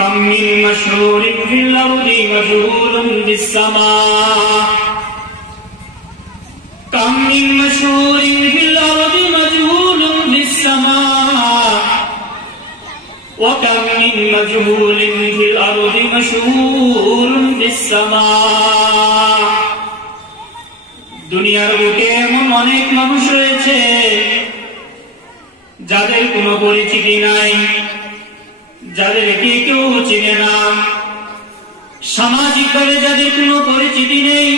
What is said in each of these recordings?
কাম মিন মাশহুরিন feel আরদি মাজহুলুন বিস সামা কাম মিন মাশহুরিন ফিল আরদি মাজহুলুন বিস সামা ওয়া কাম মিন মাজহুলিন ফিল আরদি মাশহুরুন বিস সামা। দুনিয়ার বুকে এমন অনেক মানুষ রয়েছে যাদের কোনো পরিচিতি নাই, যাদেরকে কেউ চিনে না, সামাজিকভাবে যাদের কোনো পরিচিতি নেই,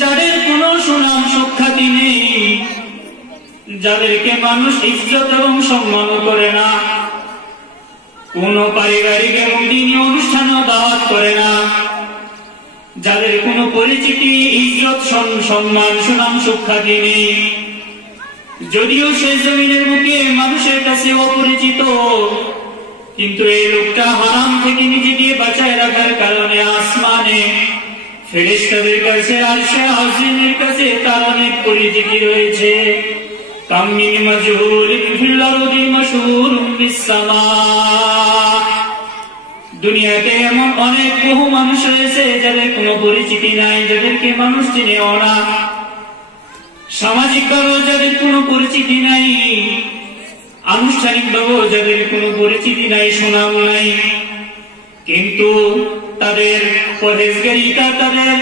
যাদের কোনো সুনাম সুখ্যাতি নেই, যাদেরকে মানুষ ইজ্জত এবং সম্মান করে না, কোনো পারিবারিক এবং দিনী অনুষ্ঠানও দাওয়াত করে না, যাদের কোনো পরিচিতি ইজ্জত সম্মান সুনাম সুখ্যাতি নেই, যদিও সে জমিনের বুকে মানুষের কাছে অপরিচিত, কিন্তু এই লোকটা হারাম থেকে নিজেকে বাঁচায় রাখার কারণে আসমানে ফেরেশতাদের কাছে আরশে আজিমের কাছে তার অনেক পরিচিতি রয়েছে। কাম মিন মাজহুলিন ফিল আরদি মাশহুরুন বিস সামা। দুনিয়াতে এমন অনেক বহু মানুষ রয়েছে যাদের কোনো পরিচিতি নাই, যাদেরকে মানুষ চিনেও না, সামাজিকভাবেও যাদের কোনো পরিচিতি নাই, আনুষ্ঠানিকভাবেও যাদের কোনো পরিচিতি নাই, সুনাম নাই, কিন্তু তাদের পরহেজগারিতা, তাদের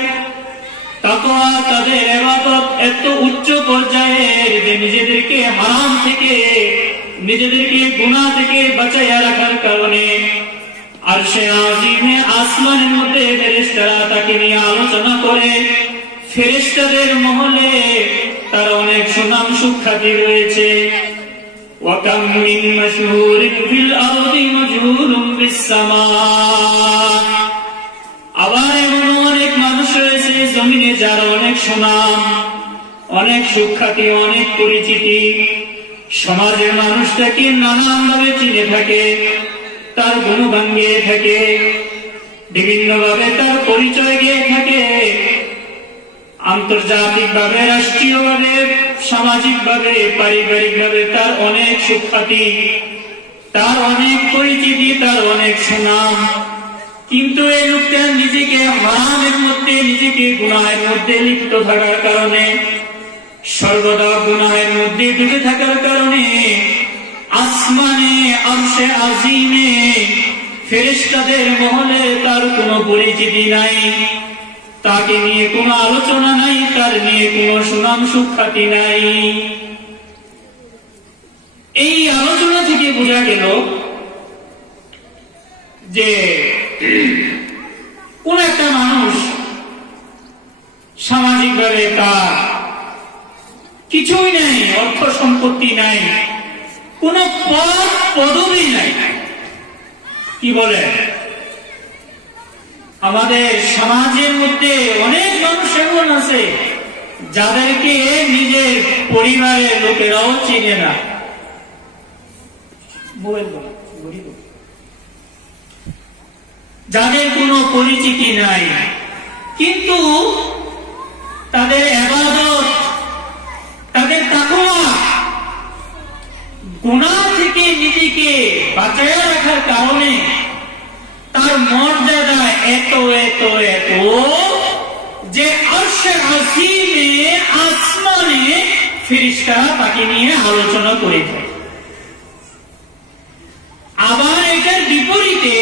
তাকওয়া, তাদের ইবাদত এত উচ্চ পর্যায়ের যে নিজেদেরকে হারাম থেকে, নিজেদেরকে গুনাহ থেকে বাঁচাইয়া রাখার কারণে আরশে আজিমে আসমানের মধ্যে ফেরেশতারা তাকে নিয়ে আলোচনা করে। ফেরেশতাদের মহলে তার অনেক সুনাম সুখ্যাতি রয়েছে। ওয়া কাম মিন মাশহুরিন ফিল আরদি মাজহুলুন বিস সামা। আবার এমন অনেক মানুষ রয়েছে জমিনে যার অনেক সুনাম, অনেক সুখ্যাতি, অনেক পরিচিতি, সমাজের মানুষ তাকে নানানভাবে চিনে থাকে, তার গুণগান গেয়ে থাকে, বিভিন্নভাবে তার পরিচয় গেয়ে থাকে, আন্তর্জাতিকভাবে, রাষ্ট্রীয়ভাবে, সামাজিকভাবে, পারিবারিকভাবে তার অনেক সুখ্যাতি, তার অনেক পরিচিতি, তার অনেক সুনাম, কিন্তু এই লোকটা নিজেকে হারামের মধ্যে, নিজেকে গুনাহের মধ্যে লিপ্ত থাকার কারণে, সর্বদা গুনাহের মধ্যে ডুবে থাকার কারণে আসমানে আরশে আজিমে ফেরেশতাদের মহলে তার কোনো পরিচিতি নাই, তাকে নিয়ে কোনো আলোচনা নাই, তার নিয়ে কোনো সুনাম সুখ্যাতি নাই। এই আলোচনা থেকে বোঝা গেল যে কোন একটা মানুষ সামাজিকভাবে তার কিছুই নাই, অর্থ সম্পত্তি নাই, কোন পদ পদবি নাই, কি বলে আমাদের সমাজের মধ্যে অনেক মানুষ এমন আছে যাদেরকে নিজের পরিবারের লোকেরাও চিনে না। যাদের কোনো পরিচিতি নাই, কিন্তু তাদের ইবাদত, তাদের তাকওয়া, গুনাহ থেকে নিজেকে বাঁচায় রাখার কারণে তার মর্যাদা এত এত এত যে আরশে আজিমে আসমানে ফেরেশতারা তাকে নিয়ে আলোচনা করে থাকে। আবার এটার বিপরীতে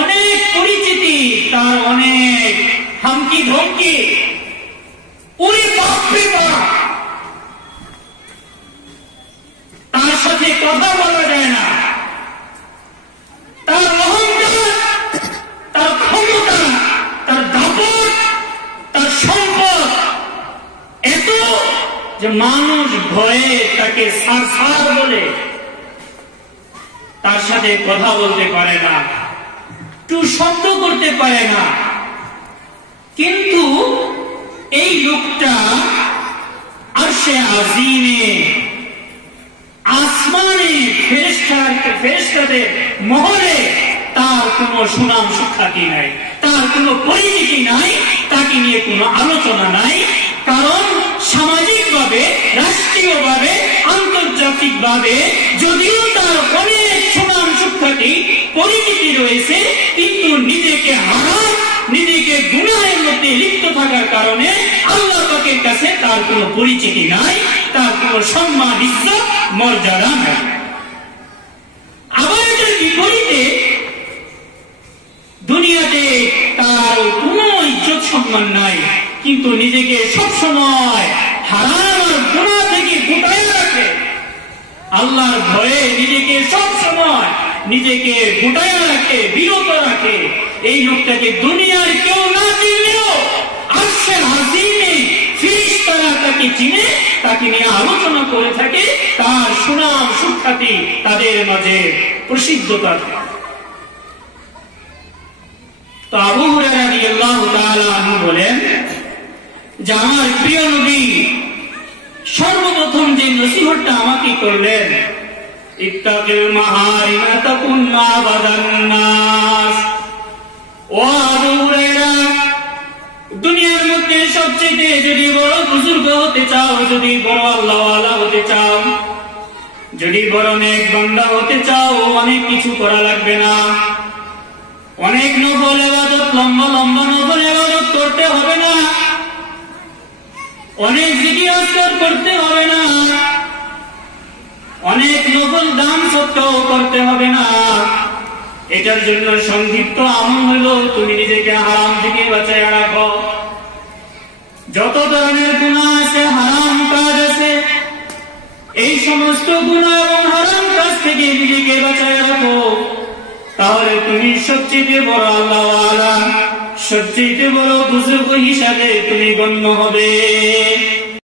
অনেক পরিচিতি, তার অনেক হামকি ধমকি, ওরে বাপরে বাপ, তার সাথে কথা বলা যায় না, তার অহংকার, তার ক্ষমতা, তার দাপট, তার সম্পদ এত যে মানুষ ভয়ে তাকে সার বলে, তার সাথে কথা বলতে পারে না, একটু শব্দ করতে পারে না। কিন্তু এই লোকটা আরশে আজিমে আসমানে ফেরেশতাদের মহলে তার কোনো সুনাম সুখ্যাতি নাই, তার কোনো পরিচিতি নাই, তাকে নিয়ে কোনো আলোচনা নাই। কারণ সামাজিকভাবে, রাষ্ট্রীয়ভাবে, আন্তর্জাতিকভাবে যদিও তার অনেক সুনাম সুখ্যাতি সুখ্যাতি পরিচিতি রয়েছে, কিন্তু নিজেকে হারাম, নিজেকে গুনাহের মধ্যে লিপ্ত থাকার কারণে আল্লাহ পাকের কাছে তার কোনো পরিচিতি নাই, তার কোনো সম্মান, ইজ্জত, মর্যাদা নাই। আবার এটার বিপরীতে দুনিয়াতে তার কোনো ইজ্জত সম্মান নাই, কিন্তু নিজেকে সবসময় হারাম আর গুনাহ থেকে গুটায় রাখে, আল্লাহর ভয়ে নিজেকে সবসময় নিজেকে গুটায় রাখে, বিরত রাখে। এই লোকটাকে দুনিয়ার কেউ না চিনলেও আরশে আজিমে ফেরেশতারা তাকে চিনে, তাকে নিয়ে আলোচনা করে থাকে, তার সুনাম সুখ্যাতি তাদের মাঝে প্রসিদ্ধতা থাকে। তো আবু হুরায়রা রাদিয়াল্লাহু তাআলা আনহু বলেন যে আমার প্রিয় নবী সর্বপ্রথম যে নসিহতটা আমাকে করলেন, ইত্তাকিল মাহারিমা তাকুন মা'বাদান নাস। ও আবু হুরায়রা, দুনিয়ার মধ্যে সবচেয়ে যদি বড় বুজুর্গ হতে চাও, যদি বড় আল্লাহওয়ালা হতে চাও, যদি বড় নেক বান্দা হতে চাও, অনেক কিছু করা লাগবে না, অনেক নফল ইবাদত, লম্বা লম্বা নফল ইবাদত করতে হবে না, অনেক জিকির আজকার করতে হবে না, অনেক নফল দান সৎকাও করতে হবে না। এটার জন্য সংক্ষিপ্ত আমল হলো তুমি নিজেকে হারাম থেকে বাঁচায় রাখো। যত ধরনের গুনাহ আছে, হারাম কাজ আছে, এই সমস্ত গুনাহ এবং হারাম কাজ থেকে নিজেকে বাঁচায় রাখো, তাহলে তুমি সবচেয়ে বড় আল্লাহওয়ালা, সবচেয়ে বড় বুজুর্গ হিসাবে তুমি গণ্য হবে।